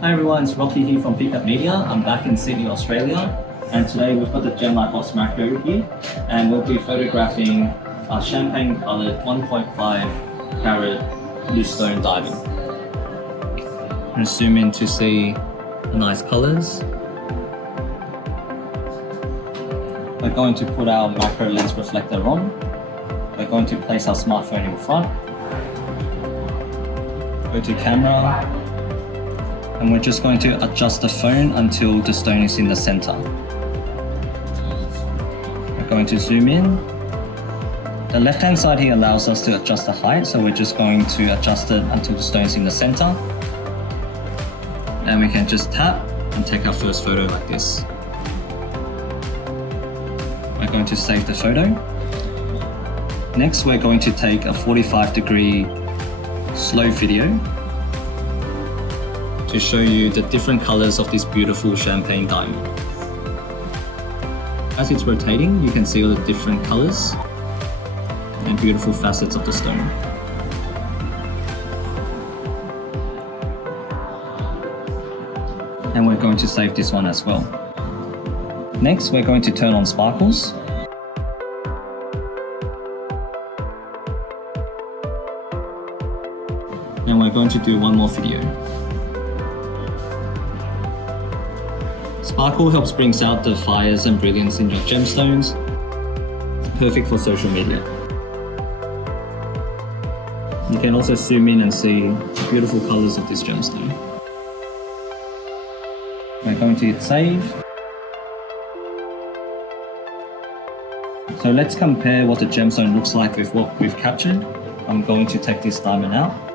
Hi everyone, it's Rocky here from Pickup Media. I'm back in Sydney, Australia, and today we've got the GemLightbox Macro here, and we'll be photographing a champagne-coloured 1.5 carat blue stone diamond. I'm going to zoom in to see the nice colours. We're going to put our macro lens reflector on. We're going to place our smartphone in front. Go to camera. And we're just going to adjust the phone until the stone is in the center. We're going to zoom in. The left-hand side here allows us to adjust the height, so we're just going to adjust it until the stone is in the center. And we can just tap and take our first photo like this. We're going to save the photo. Next, we're going to take a 45-degree slow video to show you the different colors of this beautiful champagne diamond. As it's rotating, you can see all the different colors and beautiful facets of the stone. And we're going to save this one as well. Next, we're going to turn on sparkles. And we're going to do one more video. Sparkle helps bring out the fires and brilliance in your gemstones. It's perfect for social media. You can also zoom in and see the beautiful colors of this gemstone. We're going to hit save. So let's compare what the gemstone looks like with what we've captured. I'm going to take this diamond out.